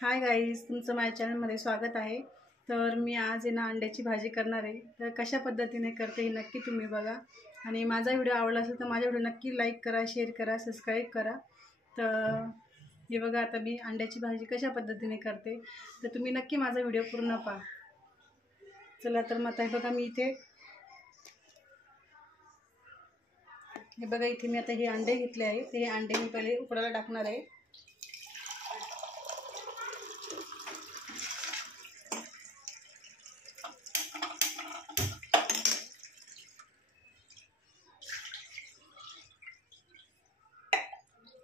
Hi guys, तुमचं माझ्या चॅनलमध्ये स्वागत आहे। तर मी आज आहे ना अंड्याची भाजी करणार आहे। तर कशा पद्धतीने करते हे नक्की तुम्ही बघा आणि माझा व्हिडिओ आवडला असेल तर माझा व्हिडिओ नक्की लाईक करा, शेअर करा, सबस्क्राईब करा। तर हे बघा, आता मी अंड्याची भाजी कशा पद्धतीने करते तर तुम्ही नक्की माझा व्हिडिओ पूर्ण पहा। चला तर मग आता हे बघा, इथे मी अंडे घेतले आहे। ते हे अंडे मी पहिले उकडायला टाकणार आहे।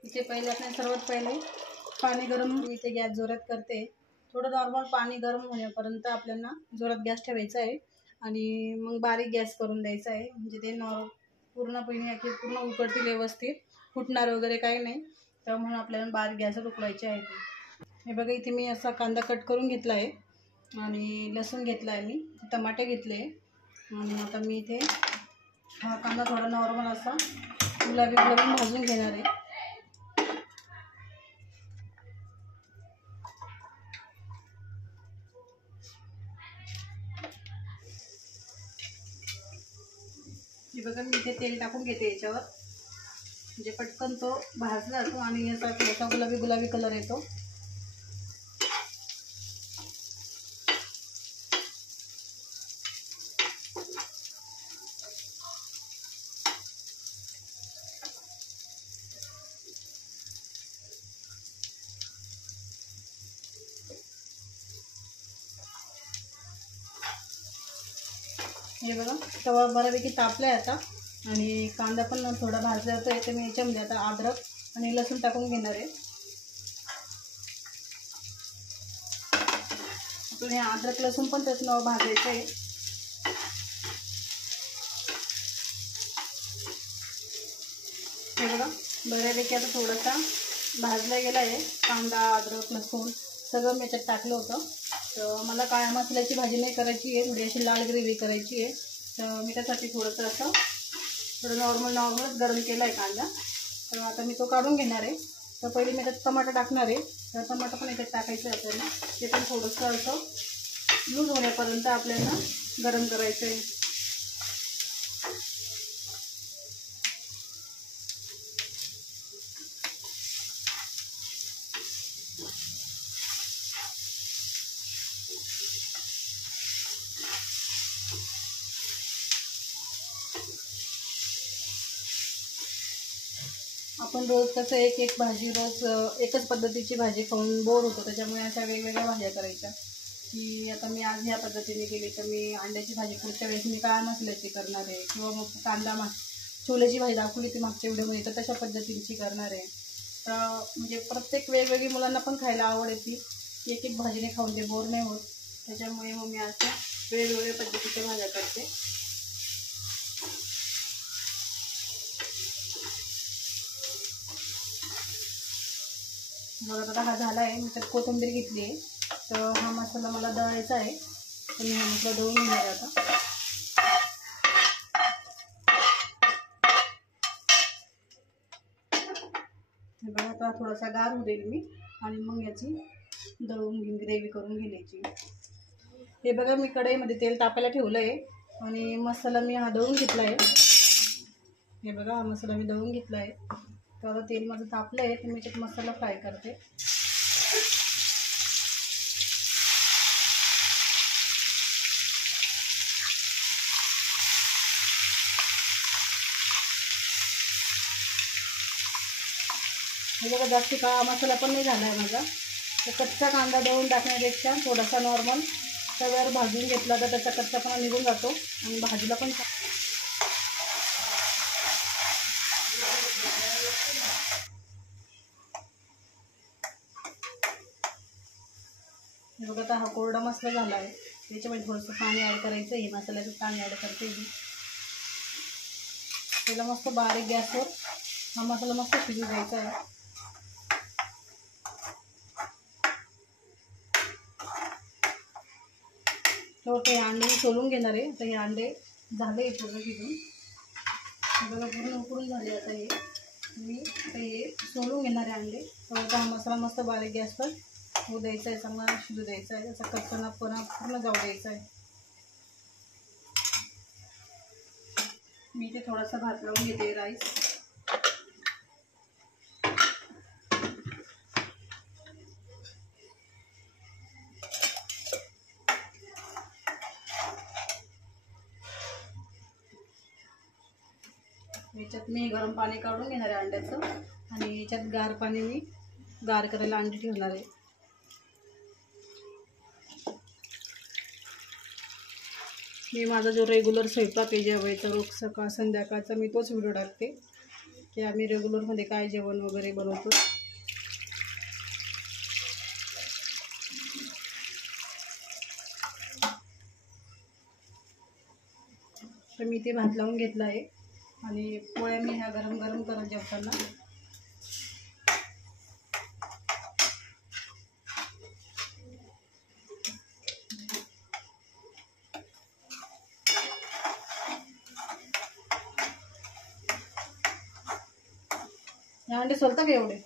इथे पहिले आपण सर्वात पहिले पाणी गरम, इथे गॅस जोरात करते। थोडं नॉर्मल पाणी गरम होण्यापर्यंत आपल्याला जोरात गॅस ठेवायचा आहे आणि मग बारीक गॅस करून द्यायचा आहे। म्हणजे ते पूर्णपणे पूर्ण उकडतील, व्यवस्थित फुटणार वगैरे काही नाही। तर म्हणून आपल्याला बारीक गॅसवर उकळायचे आहे। हे बघा, इथे मी असा कांदा कट करून घेतला आहे आणि लसूण घेतला आहे, मी टमाटे घेतले आणि आता मी इथे हा कांदा थोडा नॉर्मल असा गुलाबी भाजून घेणार आहे। हे बघा, मी इथे तेल टाकून घेते याच्यावर, म्हणजे पटकन तो भाजला जातो आणि याचा थोडासा गुलाबी कलर येतो। हे बघा, तवा बऱ्यापैकी तापलाय आता आणि कांदा पण थोडा भाजला जातो। याच्या मी याच्यामध्ये आता अद्रक आणि लसूण टाकून घेणार आहे। आपण हे अद्रक लसूण पण त्यात भाजायचं आहे। हे बघा, बऱ्यापैकी आता थोडासा भाजला गेला आहे। कांदा, अद्रक, लसूण सगळं मी याच्यात टाकलं होतं। तर मला काळ्या मसाल्याची भाजी नाही करायची आहे, थोडी अशी लाल ग्रेव्ही करायची आहे। तर मी त्यासाठी थोडं नॉर्मल गरम केला आहे कांदा। तर आता मी तो काढून घेणार आहे। तर पहिले मी त्यात टमाटर टाकणार आहे। तर टमाटर पण याच्यात टाकायचं आहे आपल्याला। ते पण थोडंसं असं लूज होण्यापर्यंत आपल्याला गरम करायचं आहे। आपण रोज कसं एक भाजी, रोज एकच पद्धतीची भाजी खाऊन बोर होतो। त्याच्यामुळे अशा वेगवेगळ्या भाज्या करायच्या, की आता मी आज ह्या पद्धतीने केली तर मी अंड्याची भाजी पुढच्या वेळेस मी काळ्या मसाल्याची करणार आहे, किंवा मग छोल्याची भाजी दाखवली ती मागच्या व्हिडिओमध्ये, तर तशा पद्धतीची करणार आहे। तर म्हणजे प्रत्येक वेगवेगळी मुलांना पण खायला आवड येते, एक भाजीने खाऊन ते बोर नाही होत। त्याच्यामुळे मग मी अशा वेगवेगळ्या पद्धतीच्या भाज्या करते। बघा, आता हा झाला आहे। मी त्यात कोथिंबीर घेतली आहे। तर हा मसाला मला दळायचा आहे, तर मी हा मसाला दळून घेणार आहे आता। बघा, आता थोडासा गार होऊ देईल मी आणि मग याची दळून ग्रेव्ही करून घ्यायची। हे बघा, मी कढईमध्ये तेल तापायला ठेवलं आहे आणि मसाला मी हा दळून घेतला आहे। हे बघा, हा मसाला मी दळून घेतला आहे। तर आता तेल माझं तापलं आहे, तर मी याच्यात मसाला फ्राय करते। हे बघा, जास्त काळा मसाला पण नाही झाला आहे माझा। तर कच्चा कांदा दळून टाकण्यापेक्षा थोडासा नॉर्मल तव्यावर भाजून घेतला तर त्याचा कच्चापणा निघून जातो आणि भाजीला पण। हे बघा, आता हा कोरडा मसाला झाला आहे। त्याच्यामध्ये थोडंसं पाणी ॲड करायचं आहे, मसाल्याचं पाणी ॲड करते मी। त्याला मस्त बारीक गॅसवर हा मसाला मस्त शिजू द्यायचा आहे। तर ते अंडे मी सोलून घेणार आहे। तर हे अंडे झाले पूर्ण शिजून, बघा पूर्ण उकडून झाले। आता हे मी सोलून घेणार आहे अंडे। तर हा मसाला मस्त बारीक गॅसवर होऊ द्यायचा आहे, चांगला शिजू द्यायचा आहे, त्याचा कच्चापणा पूर्ण जाऊ द्यायचा आहे. मी ते थोडासा भात लावून घेते राईस. याच्यात मी गरम पाणी काढून घेणार आहे अंड्याचं आणि याच्यात गार पाणी मी गार करायला अंडी ठेवणार आहे. मी माझा जो रेग्युलर स्वयंपाक आहे जेवायचा रोज सकाळ संध्याकाळचा मी तोच व्हिडिओ टाकते की आम्ही रेग्युलरमध्ये काय जेवण वगैरे बनवतो. तर मी ते भात लावून घेतला आहे आणि पोळ्या मी ह्या गरम गरम करत जेवताना. हे अंडे सोलता का एवढे?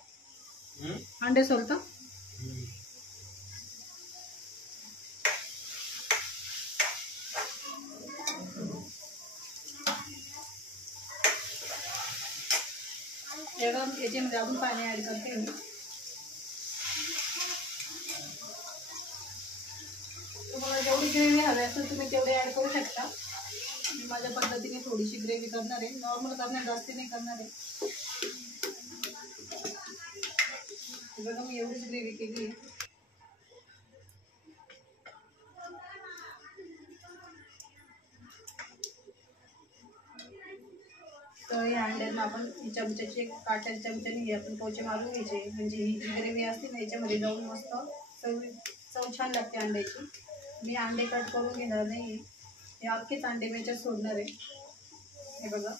अंडे सोलता? याच्यामध्ये अजून पाणी ॲड करते मी. तुम्हाला जेवढी ग्रेव्ही हवी असेल तुम्ही तेवढी ॲड करू शकता. मी माझ्या पद्धतीने थोडीशी ग्रेव्ही करणार आहे, नॉर्मल करणार, जास्ती नाही करणार आहे. बघा मी एवढीच ग्रेव्ही केली आहे. तर या अंड्यांना आपण चमच्याचे काट्याच्या चमच्याने हे आपण पोचे मारून घ्यायचे, म्हणजे ही जी ग्रेव्ही असते ना याच्यामध्ये जाऊन मस्त चव छान लागते अंड्याची. मी अंडे कट करून घेणार नाही, हे अख्खेच अंडे मी याच्यात सोडणार आहे. हे बघा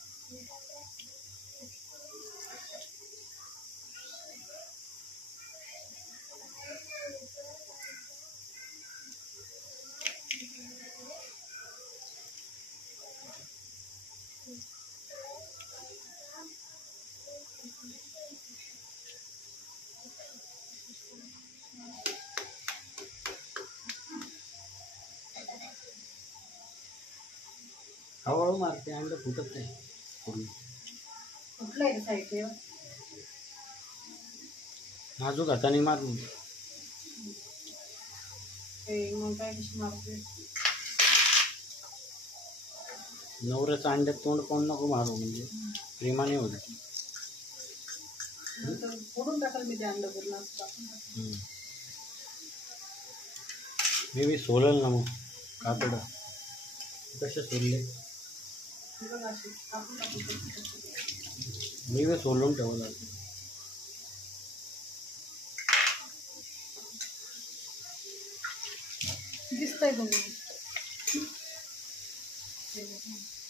हळूहळू मारते, अंड फुटत नाही. कुठलं आहे साईड नाजूक हाताने मारून मग काय कशी मारते? नवऱ्याचं अंड्यात तोंड पाहून नको मारू, म्हणजे प्रेमाने होत. फोडून टाकाल मी ते अंड पूर्ण. मी सोलल ना मग कातड कसे सोलले मी सोलून ठेवलं. दिसतंय तुम्ही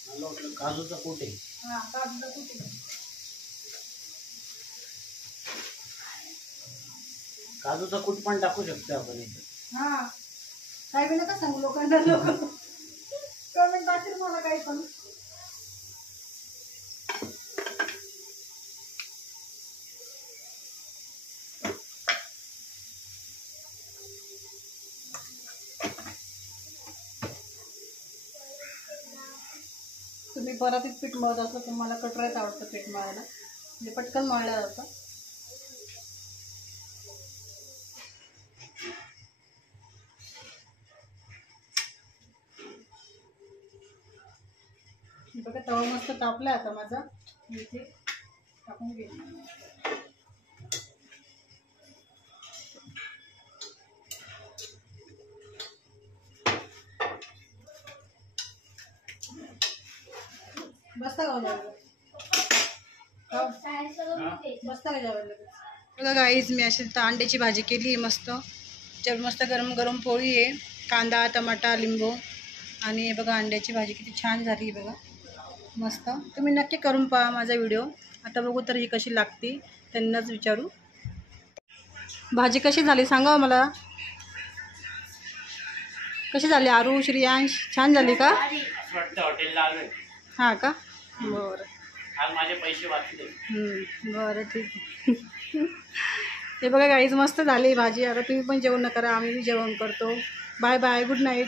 मला वाटलं काजूचा कूट आहे. हां काजूचा कूट आहे. काजूचा कूट पण टाकू शकतो आपण इथे. हां काय बी नका सांगू लोकांना, लोक कमेंट टाकतील मला काही पण. तुम्ही परातीत पीठ मळत असलं तर मला कटोऱ्यात आवडतं पीठ मळायला, म्हणजे पटकन मळलं जातं. बघा तवा मस्त तापला आता माझा, इथे टाकून घे. बसता का बसता का जेवायला? बघा गाईज मी अशी अंड्याची भाजी केली मस्त, त्याच्यावर मस्त गरम गरम पोळी आहे, कांदा टमाटा लिंबू, आणि बघा अंड्याची भाजी किती छान झाली बघा मस्त. तुम्ही नक्की करून पहा माझा व्हिडिओ. आता बघू तर ही कशी लागते, त्यांनाच विचारू. भाजी कशी झाली सांगा मला, कशी झाली आरू श्रियांश? छान झाली का? हां का, बरं. आज माझे पैसे वाचले. बरं ठीक आहे. हे बघा गाईज मस्त झाली भाजी. आता तुम्ही पण जेवण करा, आम्ही जेवण करतो. Bye bye, good night.